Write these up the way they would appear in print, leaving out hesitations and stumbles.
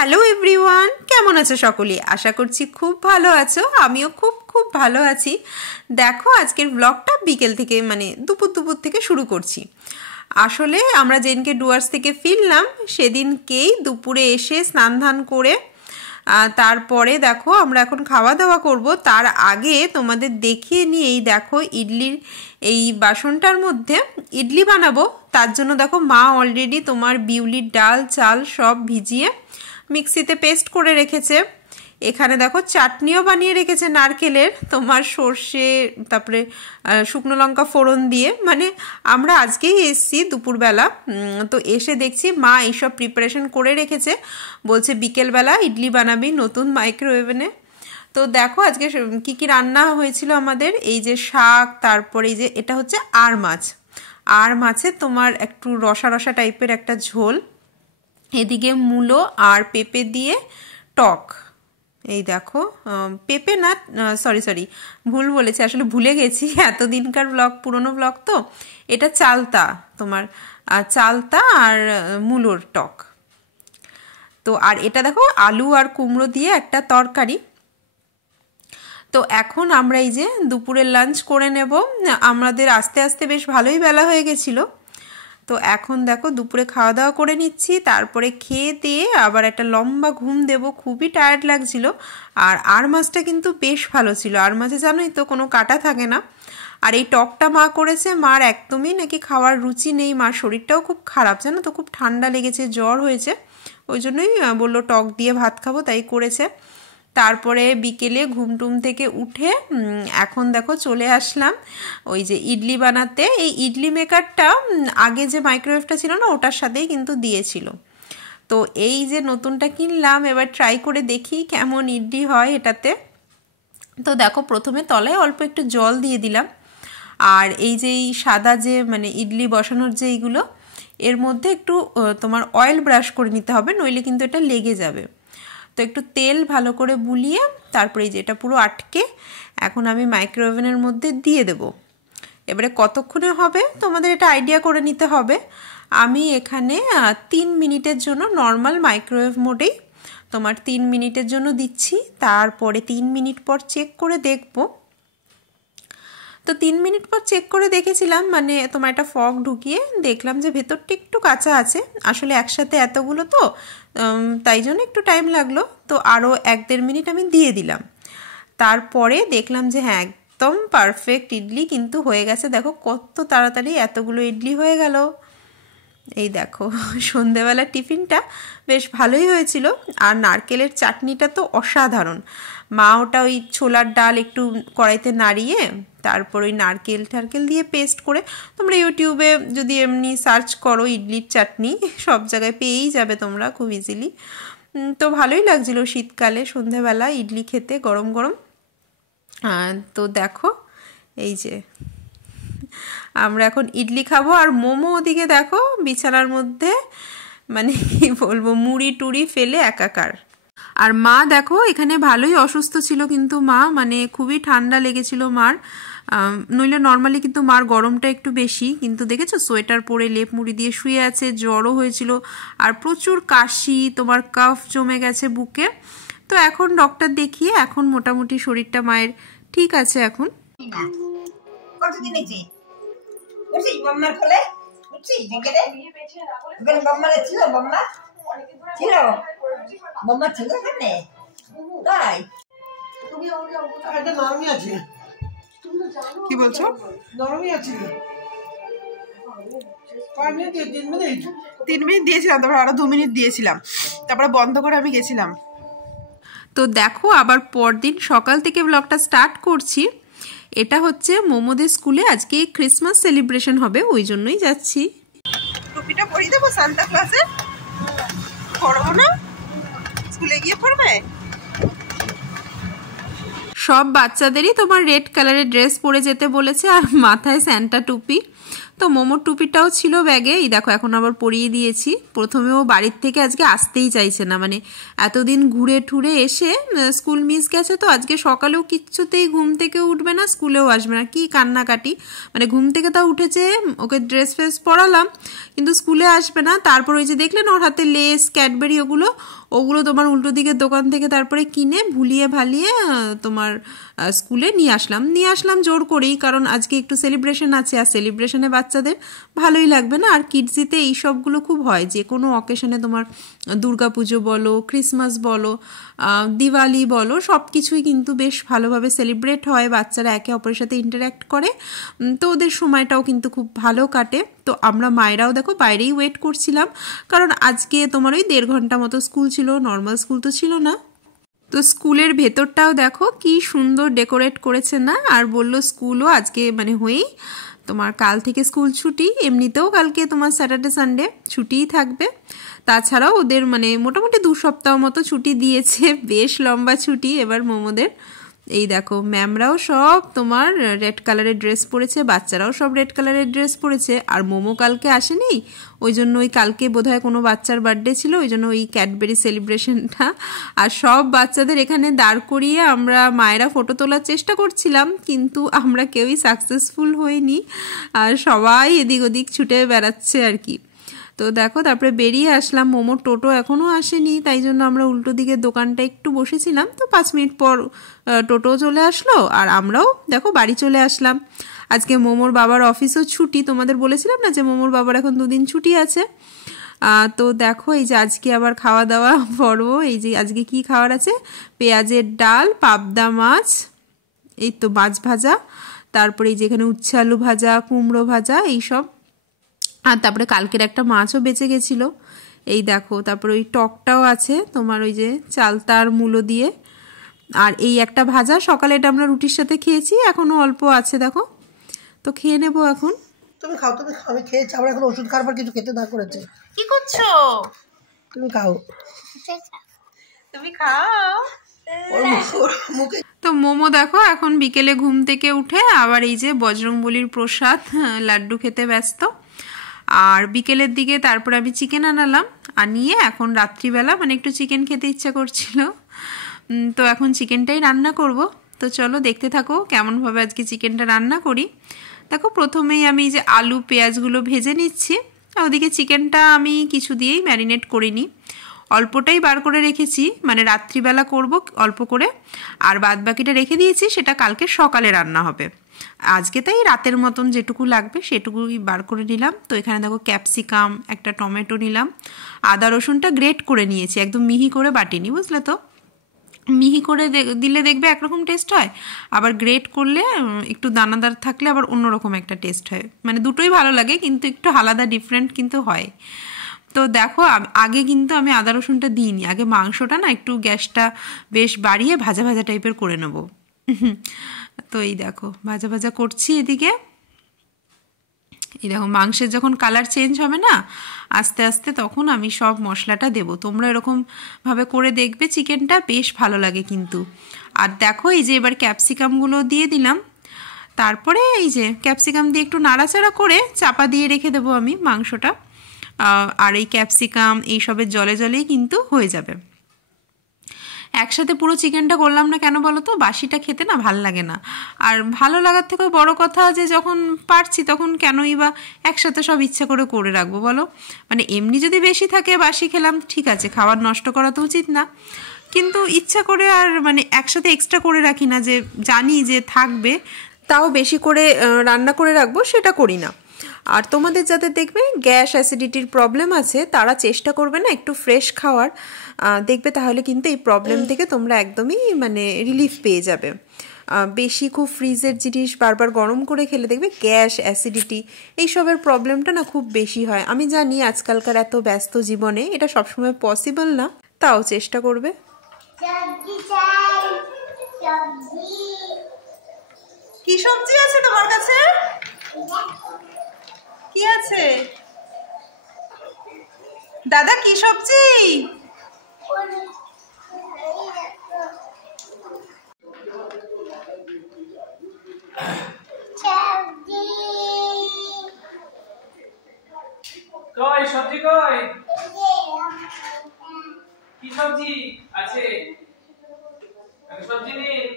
Hello everyone, কেমন আছো সকলে? আশা করছি খুব ভালো আছো। আমিও খুব খুব ভালো আছি। দেখো, আজকের ব্লগটা বিকেল থেকে দুপুর থেকে শুরু করছি। আসলে আমরা যেদিনকে ডুয়ার্স থেকে ফিরলাম সেদিনকেই দুপুরে এসে স্নান ধান করে তারপরে দেখো আমরা এখন খাওয়া দাওয়া করব। তার আগে তোমাদের দেখিয়ে নিই, এই দেখো ইডলির এই বাসনটার মধ্যে ইডলি বানাবো। তার জন্য দেখো মা অলরেডি তোমার বিউলির ডাল চাল সব ভিজিয়ে মিক্সিতে পেস্ট করে রেখেছে। এখানে দেখো চাটনিও বানিয়ে রেখেছে নারকেলের, তোমার সর্ষে তারপরে শুকনো লঙ্কা ফোড়ন দিয়ে। আমরা আজকেই এসছি দুপুরবেলা, তো এসে দেখছি মা এইসব প্রিপারেশন করে রেখেছে। বলছে বিকেলবেলা ইডলি বানাবি নতুন মাইক্রোওয়েভেনে। তো দেখো আজকে কি কি রান্না হয়েছিল আমাদের, এই যে শাক, তারপরে এই যে এটা হচ্ছে আর মাছ, আর মাছের তোমার একটু রসা রসা টাইপের একটা ঝোল, এদিকে মূলো আর পেঁপে দিয়ে টক। এই দেখো পেঁপে না, সরি ভুল বলেছি, আসলে ভুলে গেছি, এতদিনকার ব্লগ, পুরনো ব্লগ তো। এটা চালতা, তোমার চালতা আর মূলোর টক। তো আর এটা দেখো আলু আর কুমড়ো দিয়ে একটা তরকারি। তো এখন আমরা এই যে দুপুরের লাঞ্চ করে নেব। আমাদের আস্তে আস্তে বেশ ভালোই বেলা হয়ে গেছিলো। তো এখন দেখো দুপুরে খাওয়া দাওয়া করে নিচ্ছি, তারপরে খেয়ে দিয়ে আবার একটা লম্বা ঘুম দেব, খুবই টায়ার্ড লাগছিল। আর মাছটা কিন্তু বেশ ভালো ছিল। আর মাছে জানোই তো কোনো কাটা থাকে না। আর এই টকটা মা করেছে, মার একদমই নাকি খাওয়ার রুচি নেই, মার শরীরটাও খুব খারাপ, জানো তো, খুব ঠান্ডা লেগেছে, জ্বর হয়েছে, ওই জন্যই বললো টক দিয়ে ভাত খাবো, তাই করেছে। তারপরে বিকেলে ঘুমটুম থেকে উঠে এখন দেখো চলে আসলাম ওই যে ইডলি বানাতে। এই ইডলি মেকারটা আগে যে মাইক্রোওয়েভটা ছিল না, ওটার সাথেই কিন্তু দিয়েছিল। তো এই যে নতুনটা কিনলাম, এবার ট্রাই করে দেখি কেমন ইডলি হয় এটাতে। তো দেখো প্রথমে তলায় অল্প একটু জল দিয়ে দিলাম, আর এই যে সাদা যে ইডলি বসানোর যে এইগুলো, এর মধ্যে একটু তোমার অয়েল ব্রাশ করে নিতে হবে, নইলে কিন্তু এটা লেগে যাবে। তো একটু তেল ভালো করে বুলিয়ে তারপরে এই যে এটা পুরো আটকে এখন আমি মাইক্রোওয়েভেনের মধ্যে দিয়ে দেব। এবারে কতক্ষণে হবে তোমাদের এটা আইডিয়া করে নিতে হবে। আমি এখানে 3 মিনিটের জন্য নর্মাল মাইক্রোওয়েভ মোডেই তোমার 3 মিনিটের জন্য দিচ্ছি। তারপরে 3 মিনিট পর চেক করে দেখব। তো 3 মিনিট পর চেক করে দেখেছিলাম, তোমার একটা ফগ ঢুকিয়ে দেখলাম যে ভেতরটা একটু কাঁচা আছে। আসলে একসাথে এতগুলো তো, তাই জন্য একটু টাইম লাগলো। তো আরও 1-1.5 মিনিট আমি দিয়ে দিলাম। তারপরে দেখলাম যে হ্যাঁ, একদম পারফেক্ট ইডলি কিন্তু হয়ে গেছে। দেখো কত তাড়াতাড়ি এতগুলো ইডলি হয়ে গেল। এই দেখো সন্ধেবেলার টিফিনটা বেশ ভালোই হয়েছিল। আর নারকেলের চাটনিটা তো অসাধারণ। মা ওটা ওই ছোলার ডাল একটু কড়াইতে নাড়িয়ে তারপর ওই নারকেল টারকেল দিয়ে পেস্ট করে, তোমরা ইউটিউবে যদি এমনি সার্চ করো ইডলির চাটনি, সব জায়গায় পেয়েই যাবে তোমরা খুব ইজিলি। তো ভালোই লাগছিল শীতকালে সন্ধেবেলা ইডলি খেতে গরম গরম। তো দেখো এই যে আমরা এখন ইডলি খাবো। আর মোমো ওদিকে দেখো বিছানার মধ্যে কি বলবো, মুড়ি টুড়ি ফেলে একাকার। আর মা দেখো এখানে ভালোই অসুস্থ ছিল, কিন্তু মা খুবই ঠান্ডা লেগেছিল মার, নইলে নর্মালি কিন্তু মার গরমটা একটু বেশি, কিন্তু দেখেছো সোয়েটার পরে লেপ মুড়ি দিয়ে শুয়ে আছে, জ্বরও হয়েছিল আর প্রচুর কাশি, তোমার কাফ জমে গেছে বুকে। তো এখন ডক্টর দেখিয়ে এখন মোটামুটি শরীরটা মায়ের ঠিক আছে এখন। কি বলছো? 3 মিনিট দিয়েছিলাম, তারপর আরো 2 মিনিট দিয়েছিলাম, তারপরে বন্ধ করে আমি গেছিলাম। তো দেখো আবার পরদিন সকাল থেকে ব্লগটা স্টার্ট করছি। এটা হচ্ছে মোমোদের স্কুলে আজকে ক্রিসমাস সেলিব্রেশন হবে, ওই জন্যই যাচ্ছি। টুপিটা পরিয়ে দেবো সান্তা ক্লজের, পরবো না? স্কুলে গিয়ে পরবে। সব বাচ্চাদেরই তোমার রেড কালারের ড্রেস পরে যেতে বলেছে, আর মাথায় স্যান্টা টুপি। তো মোমোর টুপিটাও ছিল ব্যাগে, এই দেখো এখন আবার পরিয়ে দিয়েছি। প্রথমে ও বাড়ির থেকে আজকে আসতেই চাইছে না, এতদিন ঘুরে ঠুরে এসে স্কুল মিস গেছে, তো আজকে সকালেও কিচ্ছুতেই ঘুম থেকে উঠবে না, স্কুলেও আসবে না, কি কান্নাকাটি। ঘুম থেকে তাও উঠেছে, ওকে ড্রেস ফ্রেস পরালাম, কিন্তু স্কুলে আসবে না। তারপর ওই যে দেখলেন ওর হাতে লেস ক্যাডবেরি, ওগুলো ওগুলো তোমার উল্টো দিকের দোকান থেকে তারপরে কিনে ভুলিয়ে ভালিয়ে তোমার স্কুলে নিয়ে আসলাম জোর করেই, কারণ আজকে একটু সেলিব্রেশন আছে, আর সেলিব্রেশনে বাচ্চাদের ভালোই লাগবে না। আর কিডজিতে এই সবগুলো খুব হয়, যে কোনো অকেশনে তোমার দুর্গাপুজো বলো, ক্রিসমাস বলো, দিওয়ালি বলো, সব কিছুই কিন্তু বেশ ভালোভাবে সেলিব্রেট হয়, বাচ্চারা একে অপরের সাথে ইন্টারঅ্যাক্ট করে, তো ওদের সময়টাও কিন্তু খুব ভালো কাটে। তো আমরা মায়েরাও দেখো বাইরেই ওয়েট করছিলাম, কারণ আজকে তোমার ওই 1.5 ঘন্টা মতো স্কুল ছিল, নর্মাল স্কুল তো ছিল না। তো স্কুলের ভেতরটাও দেখো কি সুন্দর ডেকোরেট করেছে না, আর বললো স্কুলও আজকে মানে হয়েই তোমার কাল থেকে স্কুল ছুটি, এমনিতেও কালকে তোমার স্যাটারডে সানডে ছুটিই থাকবে। তাছাড়াও ওদের মানে মোটামুটি 2 সপ্তাহ মতো ছুটি দিয়েছে, বেশ লম্বা ছুটি এবার মোমোদের। এই দেখো ম্যামরাও সব তোমার রেড কালারের ড্রেস পরেছে, বাচ্চারাও সব রেড কালারের ড্রেস পরেছে। আর মোমো কালকে আসেনি, ওই জন্য ওই কালকে বোধহয় কোনো বাচ্চার বার্থডে ছিল, ওই জন্য ওই ক্যাডবেরি সেলিব্রেশনটা। আর সব বাচ্চাদের এখানে দাঁড় করিয়ে আমরা মায়েরা ফটো তোলার চেষ্টা করছিলাম, কিন্তু আমরা কেউই সাকসেসফুল হইনি, আর সবাই এদিক ওদিক ছুটে বেড়াচ্ছে আর কি। তো দেখো তারপরে বেরিয়ে আসলাম, মোমোর টোটো এখনও আসেনি, তাই জন্য আমরা উল্টো দিকের দোকানটা একটু বসেছিলাম। তো 5 মিনিট পর টোটো চলে আসলো, আর আমরাও দেখো বাড়ি চলে আসলাম। আজকে মোমোর বাবার অফিসও ছুটি, তোমাদের বলেছিলাম না যে মোমোর বাবার এখন 2 দিন ছুটি আছে। তো দেখো এই যে আজকে আবার খাওয়া দাওয়া পর্ব, এই যে আজকে কি খাওয়ার আছে, পেঁয়াজের ডাল, পাবদা মাছ, এই তো মাছ ভাজা, তারপরে এই যে এখানে উচ্ছে আলু ভাজা, কুমড়ো ভাজা, এইসব। আর তারপরে কালকের একটা মাছও বেঁচে গেছিলো, এই দেখো। তারপরে ওই টকটাও আছে তোমার, ওই যে চালতার মূলো দিয়ে। আর এই একটা ভাজা, সকালে এটা আমরা রুটির সাথে খেয়েছি, এখনো অল্প আছে দেখো, তো খেয়ে নেবো এখন। তুমি খাও, আমি খেয়েছি, আমার এখন ওষুধ খাওয়ার পর কিছু খেতে না করেছে। কি করছো? তুমি খাও, তুমি খাও। তো মোমো দেখো এখন বিকেলে ঘুম থেকে উঠে আবার এই যে বজরংবলির প্রসাদ লাড্ডু খেতে ব্যস্ত। আর বিকেলের দিকে তারপরে আমি চিকেন আনালাম, আনিয়ে এখন রাত্রিবেলা মানে একটু চিকেন খেতে ইচ্ছা করছিল, তো এখন চিকেনটাই রান্না করব। তো চলো দেখতে থাকো কেমনভাবে আজকে চিকেনটা রান্না করি। দেখো প্রথমেই আমি যে আলু পেঁয়াজগুলো ভেজে নিচ্ছি, ওদিকে চিকেনটা আমি কিছু দিয়েই ম্যারিনেট করিনি, অল্পটাই বার করে রেখেছি, মানে রাত্রিবেলা করব অল্প করে, আর বাদ বাকিটা রেখে দিয়েছি, সেটা কালকে সকালে রান্না হবে। আজকে তাই রাতের মতন যেটুকু লাগবে সেটুকুই বার করে নিলাম। তো এখানে দেখো ক্যাপসিকাম, একটা টমেটো নিলাম, আদা রসুনটা গ্রেট করে নিয়েছি, একদম মিহি করে বাটিনি, বুঝলে তো। মিহি করে দিলে দেখবে একরকম টেস্ট হয়, আবার গ্রেট করলে একটু দানাদার থাকলে আবার অন্যরকম একটা টেস্ট হয়, মানে দুটোই ভালো লাগে কিন্তু একটু আলাদা ডিফারেন্ট কিন্তু হয়। তো দেখো আগে কিন্তু আমি আদা রসুনটা দিইনি, আগে মাংসটা না একটু গ্যাসটা বেশ বাড়িয়ে ভাজা ভাজা টাইপের করে নেব। তো এই দেখো ভাজা ভাজা করছি এদিকে। এই দেখো মাংসের যখন কালার চেঞ্জ হবে না আস্তে আস্তে, তখন আমি সব মশলাটা দেবো। তোমরা এরকমভাবে করে দেখবে, চিকেনটা বেশ ভালো লাগে কিন্তু। আর দেখো এই যে এবার ক্যাপসিকামগুলো দিয়ে দিলাম, তারপরে এই যে ক্যাপসিকাম দিয়ে একটু নাড়াচাড়া করে চাপা দিয়ে রেখে দেবো আমি মাংসটা। আর এই ক্যাপসিকাম এইসবের জলে জলেই কিন্তু হয়ে যাবে। একসাথে পুরো চিকেনটা করলাম না কেন বলো তো, বাসিটা খেতে না ভাল লাগে না। আর ভালো লাগার থেকেও বড় কথা যে যখন পারছি তখন কেনই বা একসাথে সব ইচ্ছা করে রাখবো বলো। মানে এমনি যদি বেশি থাকে বাসি খেলাম ঠিক আছে, খাবার নষ্ট করা তো উচিত না, কিন্তু ইচ্ছা করে আর মানে একসাথে এক্সট্রা করে রাখি না, যে জানি যে থাকবে তাও বেশি করে রান্না করে রাখবো, সেটা করি না। আর তোমাদের যাদের দেখবে গ্যাস অ্যাসিডিটির প্রবলেম আছে তারা চেষ্টা করবে না একটু ফ্রেশ খাওয়ার, দেখবে তাহলে কিন্তু এই প্রবলেম থেকে তোমরা একদমই মানে রিলিফ পেয়ে যাবে। বেশি খুব ফ্রিজের জিনিস বারবার গরম করে খেলে দেখবে গ্যাস অ্যাসিডিটি এইসবের প্রবলেমটা না খুব বেশি হয়। আমি জানি আজকালকার এত ব্যস্ত জীবনে এটা সবসময় পসিবল না, তাও চেষ্টা করবে। কি সবজি আছে তোমার কাছে? কি আছে দাদা, কি সবজি? কই সবজি কই? কি সবজি আছে? সবজি নিন,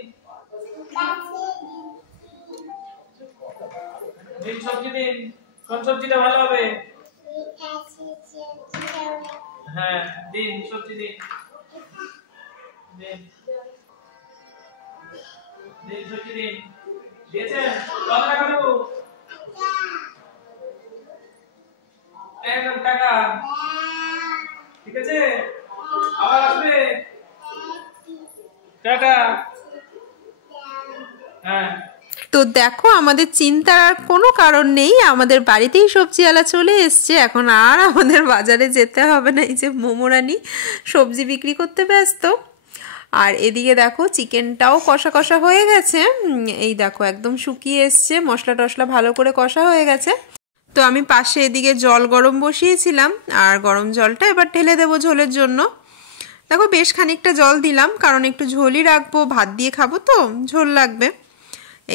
সবজি দিন। কোন সবজিটা ভালো হবে? হ্যাঁ দিন, সবজি দিন। দিন দিন সবজি দিন দিয়েছেন কত টাকা দেবো একদম টাকা ঠিক আছে আবার আসবে টাটা হ্যাঁ। তো দেখো আমাদের চিন্তার আর কোনো কারণ নেই, আমাদের বাড়িতেই সবজিওয়ালা চলে এসছে, এখন আর আমাদের বাজারে যেতে হবে না। এই যে মোমোরানি সবজি বিক্রি করতে ব্যস্ত। আর এদিকে দেখো চিকেনটাও কষা কষা হয়ে গেছে, এই দেখো একদম শুকিয়ে এসছে, মশলা টশলা ভালো করে কষা হয়ে গেছে। তো আমি পাশে এদিকে জল গরম বসিয়েছিলাম, আর গরম জলটা এবার ঢেলে দেবো ঝোলের জন্য। দেখো বেশ খানিকটা জল দিলাম, কারণ একটু ঝোলই রাখবো, ভাত দিয়ে খাবো তো ঝোল লাগবে।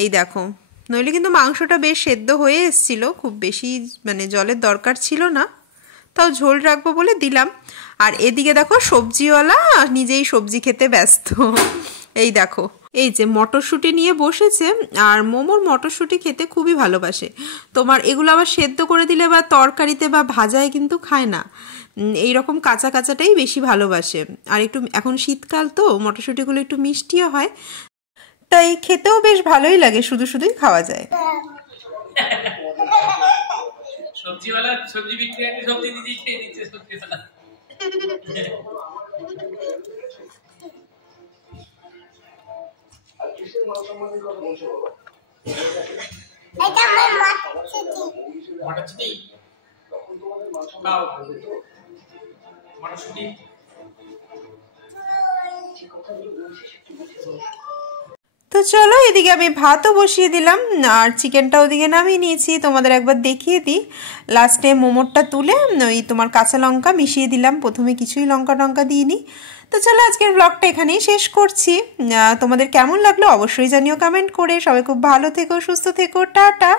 এই দেখো, নইলে কিন্তু মাংসটা বেশ সেদ্ধ হয়ে এসেছিল, খুব বেশি মানে জলের দরকার ছিল না, তাও ঝোল রাখবো বলে দিলাম। আর এদিকে দেখো সবজিওয়ালা নিজেই সবজি খেতে ব্যস্ত। এই দেখো এই যে মটরশুঁটি নিয়ে বসেছে, আর মোমোর মটরশুঁটি খেতে খুবই ভালোবাসে। তোমার এগুলো আবার সেদ্ধ করে দিলে বা তরকারিতে বা ভাজায় কিন্তু খায় না, এইরকম কাঁচা কাঁচাটাই বেশি ভালোবাসে। আর একটু এখন শীতকাল তো মটরশুঁটিগুলো একটু মিষ্টিও হয়, তাই খেতেও বেশ ভালোই লাগে, শুধু শুধুই খাওয়া যায়। সবজিওয়ালা সবজি বিক্রি করে সবজি নিজেই খেয়ে নিচ্ছে সবজিওয়ালা। মটরশুঁটি খাও মটরশুঁটি। তো চলো এদিকে আমি ভাতও বসিয়ে দিলাম, আর চিকেনটা ওদিকে নামিয়ে নিয়েছি। তোমাদের একবার দেখিয়ে দিই, লাস্টে মোমোরটা তুলে ওই তোমার কাঁচা লঙ্কা মিশিয়ে দিলাম, প্রথমে কিছুই লঙ্কা টঙ্কা দিইনি। তো চলো আজকের ব্লগটা এখানেই শেষ করছি। তোমাদের কেমন লাগলো অবশ্যই জানিও কমেন্ট করে। সবাই খুব ভালো থেকো, সুস্থ থেকো, টাটা।